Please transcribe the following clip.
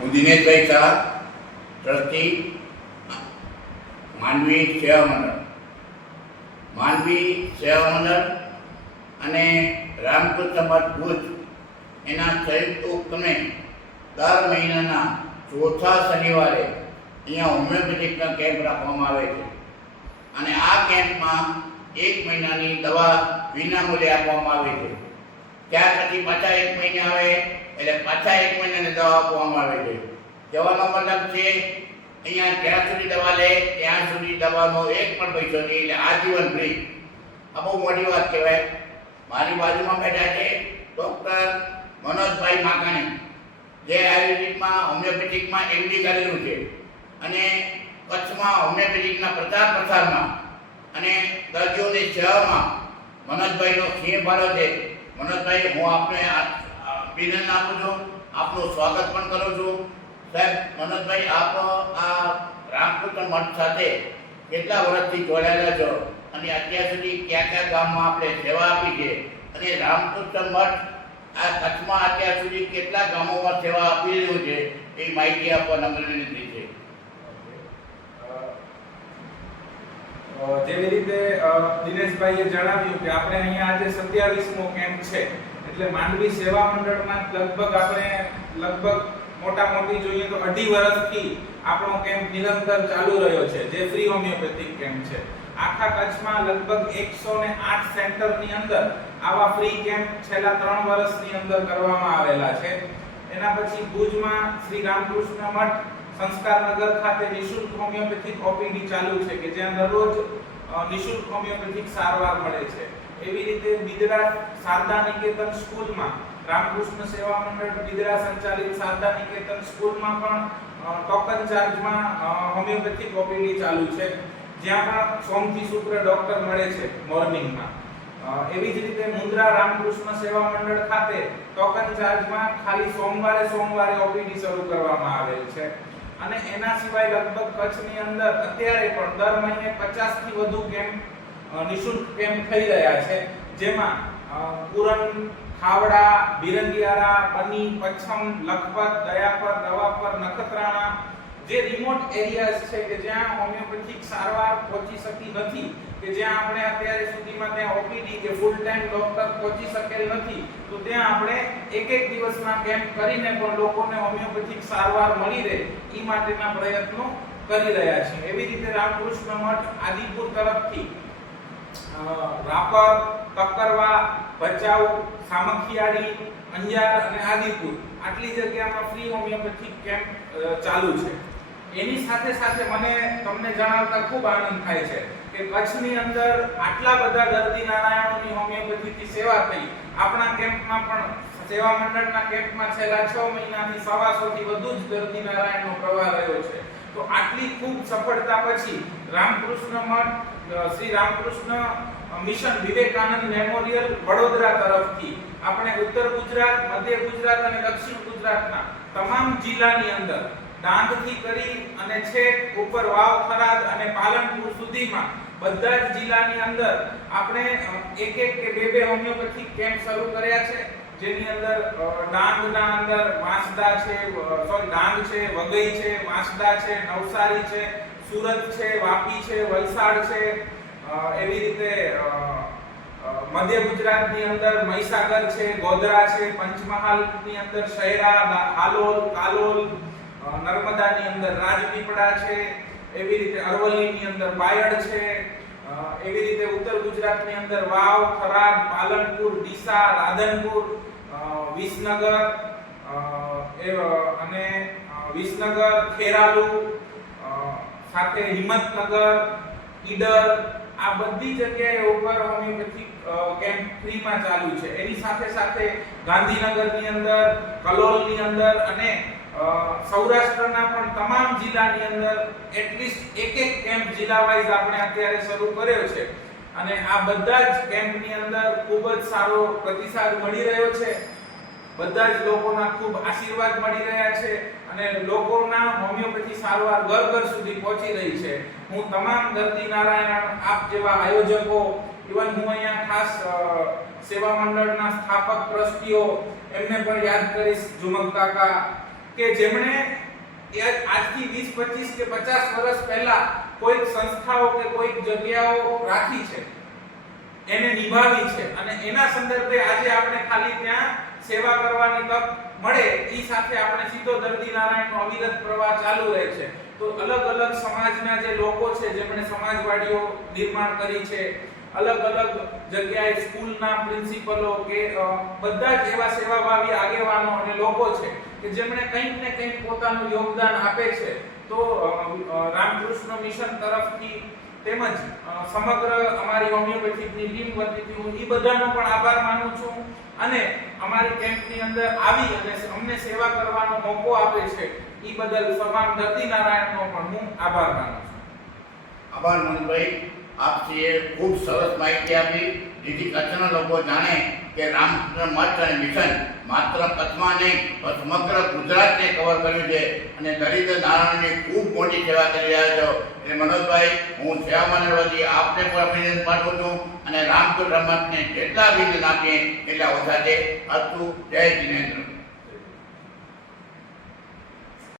હું દિનેશભાઈ શાહ, ટ્રસ્ટી માનવી સેવા મંડળ. માનવી સેવા મંડળ અને રામકૃષ્ણ મઠ ભુજ એના સંયુક્ત ઉપક્રમે દર મહિનાના ચોથા શનિવારે અહીંયા હોમિયોપેથિકના કેમ્પ રાખવામાં આવે છે અને આ કેમ્પમાં 1 મહિનાની દવા વિનામૂલ્યે આપવામાં આવે છે. ત્યાર પછી પાછા 1 મહિને આવે એટલે પાછા 1 મહિનાની દવા આપવામાં આવે છે. કહેવાનો મતલબ છે અહીંયા જ્યાં સુધી દવા લે ત્યાં સુધી દવાનો એક પણ પૈસો નહીં, એટલે આજીવન ફ્રી. આ બહુ મોટી વાત કહેવાય. મારી બાજુમાં બેઠા છે ડૉક્ટર મનોજભાઈ માકાણી, જે આયુર્વેદિકમાં હોમિયોપેથિકમાં એમડી કરેલું છે અને કચ્છમાં હોમિયોપેથિકના પ્રચાર પ્રસારમાં અને દર્દીઓની સેવામાં મનોજભાઈનો સિંહ ફાળો છે. મનોજભાઈ, હું આપને અભિનંદન આપું છું, આપનું સ્વાગત પણ કરું છું. સાહેબ મનોજભાઈ, આપ આ રામકૃષ્ણ મઠ સાથે કેટલા વર્ષથી જોડાયેલા છો અને અત્યાર સુધી કયા કયા ગામમાં આપણે સેવા આપી છે અને રામકૃષ્ણ મઠ આ કચ્છમાં અત્યાર સુધી કેટલા ગામોમાં સેવા આપી રહ્યું છે એ માહિતી આપવા વિનંતી છે. જેવી રીતે દિનેશભાઈએ જણાવ્યું કે આપણે અહીંયા આજે 27મો કેમ્પ છે, એટલે માંડવી સેવા મંડળમાં લગભગ મોટા મોટી જોઈએ તો 2.5 વર્ષથી આપણો કેમ્પ નિરંતર ચાલુ રહ્યો છે, જે ફ્રી હોમિયોપેથિક કેમ્પ છે. આખા કચ્છમાં લગભગ 108 સેન્ટરની અંદર આવા ફ્રી કેમ્પ છેલ્લા 3 વર્ષની અંદર કરવામાં આવેલા છે. એના પછી ભુજમાં શ્રી રામકૃષ્ણ મઠ સંસ્કારનગર ખાતે નિઃશુલ્ક હોમિયોપેથિક ઓપીડી ચાલુ છે કે જ્યાં દરરોજ નિઃશુલ્ક હોમિયોપેથિક સારવાર મળે છે. એવી રીતે બિદડા શારદા નિકેતન સ્કૂલમાં રામકૃષ્ણ સેવા મંડળ બિદડા સંચાલિત શારદા નિકેતન સ્કૂલમાં પણ ટોકન ચાર્જમાં હોમિયોપેથિક ઓપીડી ચાલુ છે, જ્યાં પણ સોમથી શુક્ર ડોક્ટર મળે છે મોર્નિંગમાં. એવી જ રીતે મુન્દ્રા રામકૃષ્ણ સેવા મંડળ ખાતે ટોકન ચાર્જમાં ખાલી સોમવારે ઓપીડી શરૂ કરવામાં આવેલ છે. અને એના સિવાય લગભગ કચ્છની અંદર અત્યારે પણ દર મહિને 50 થી વધુ કેમ્પ નિઃશુલ્ક કેમ્પ થઈ રહ્યા છે, જેમાં પુરન, ખાવડા, બિરંગિયારા, બની, પચ્છમ, લખપત, દયાપર, દવાપર, નખત્રાણા જે રિમોટ એરિયાઝ છે કે જ્યાં હોમિયોપેથિક સારવાર પહોંચી શકી નથી, કે જ્યાં આપણે અત્યારે સુધીમાં ત્યાં ઓપીડી કે ફૂલ ટાઈમ ડોક્ટર પહોંચી શકેલ નથી, તો ત્યાં આપણે એક દિવસના કેમ્પ કરીને પણ લોકોને હોમિયોપેથિક સારવાર મળી રહે એ માટેના પ્રયત્નો કરી રહ્યા છીએ. એવી રીતે રામકૃષ્ણ મઠ આદિપુર તરફથી રાપર, કકરવા, ભચાઉ, સામખિયાળી, અંજાર અને આદિપુર આટલી જગ્યામાં ફ્રી હોમિયોપેથિક કેમ્પ ચાલુ છે. એની સાથે સાથે મને તમને જણાવતા ખૂબ આનંદ થાય છે કે કચ્છની અંદર આટલા બધા દર્દી નારાયણોની હોમિયોપેથીની સેવા થઈ. આપણા કેમ્પમાં પણ સેવા મંડળના કેમ્પમાં છેલ્લા 6 મહિનાથી 125 થી વધુ જ દર્દી નારાયણનો પ્રવાહ રહ્યો છે. તો આટલી ખૂબ સફળતા પછી રામકૃષ્ણ મઠ શ્રી રામકૃષ્ણ મિશન વિવેકાનંદ મેમોરિયલ વડોદરા તરફથી આપણે ઉત્તર ગુજરાત, મધ્ય ગુજરાત અને દક્ષિણ ગુજરાતના તમામ જિલ્લાની અંદર ડાંગથી કરી અને છેક ઉપર વાવ, થરાદ અને પાલનપુર સુધીમાં બધા જ જિલ્લાની અંદર આપણે એક કે બે હોમિયોપેથિક કેમ્પ શરૂ કર્યા છે, જેની અંદર ડાંગના અંદર વાંસદા છે, ડાંગ છે, વઘઈ છે, વાંસદા છે, નવસારી છે, સુરત છે, વાપી છે, વલસાડ છે. એવી રીતે મધ્ય ગુજરાતની અંદર મહીસાગર છે, ગોધરા છે, પંચમહાલની અંદર શહેરા, હાલોલ, કાલોલ, નર્મદાની અંદર રાજપીપળા છે, એવી રીતે અરવલ્લીની અંદર બાયડ છે, એવી રીતે ઉત્તર ગુજરાતની અંદર વાવ, થરાદ, પાલનપુર, ડીસા, રાધનપુર, વિસનગર અને વિસનગર, ખેરાલુ, સાથે હિંમતનગર, ઈડર, આ બધી જગ્યાએ ઉપર હોમિયોપેથિક કેમ્પ ફ્રીમાં ચાલુ છે. એની સાથે સાથે ગાંધીનગરની અંદર, કલોલની અંદર અને સૌરાષ્ટ્રના પણ તમામ જિલ્લાની અંદર એટલીસ્ટ એક કેમ્પ જિલ્લા વાઇઝ આપણે અત્યારે શરૂ કર્યો છે અને આ બધા જ કેમ્પની અંદર ખૂબ જ સારો પ્રતિસાદ મળી રહ્યો છે. બધા જ લોકોના ખૂબ આશીર્વાદ મળી રહ્યા છે અને લોકોના હોમિયોપેથી સારવાર ઘર ઘર સુધી પહોંચી રહી છે. હું તમામ દર્દી નારાયણ આપ જેવા આયોજકો, ઇવન હું અહીંયા ખાસ સેવા મંડળના સ્થાપક ટ્રસ્ટીઓ એમને પણ યાદ કરીશ, ઝુમક કાકા, કે જેમણે આજથી 20, 25 કે 50 વર્ષ પહેલા કોઈક સંસ્થાઓ કે કોઈક જગ્યાઓ રાખી છે, એને નિભાવી છે, અને એના સંદર્ભે આજે આપણે ખાલી ત્યાં સેવા કરવાની તક મળે એ સાથે આપણે સીધો દર્દી નારાયણનો અવિરત પ્રવાહ ચાલુ રહે છે. તો અલગ અલગ સમાજના જે લોકો છે જેમણે સમાજવાડીઓ નિર્માણ કરી છે, અલગ અલગ જગ્યાએ સ્કૂલના પ્રિન્સિપલો કે બધા જ એવા સેવાભાવી આગેવાનો અને લોકો છે કે જેમણે કંઈક ને કંઈક પોતાનું યોગદાન આપે છે. તો રામકૃષ્ણ મિશન તરફથી તેમજ સમગ્ર અમારી હોમિયોપેથિકની ટીમ વતીથી હું એ બધાનો પણ આભાર માનું છું, અને અમારી કેમ્પની અંદર આવી અને અમને સેવા કરવાનો મોકો આપે છે એ બદલ તમામ દર્દી નારાયણનો પણ હું આભાર માનું છું. આભાર મનભાઈ, આપશ્રીએ ખૂબ સરસ માહિતી આપી, જેથી કચ્છના લોકો જાણે કે રામકૃષ્ણ મઠ અને મિશન માત્ર કચ્છમાં નહીં પણ સમગ્ર ગુજરાતને કવર કર્યું છે અને દરિદ્ર નારાયણની ખૂબ મોટી સેવા કરી રહ્યા છો. એટલે મનોજભાઈ, હું સેવા મંડળથી આપને પણ અભિનંદન પાઠવું છું અને રામકૃષ્ણ મઠને જેટલા અભિનંદન આપીએ એટલા ઓછા છે. અસ્તુ. જય જિનેન્દ્ર.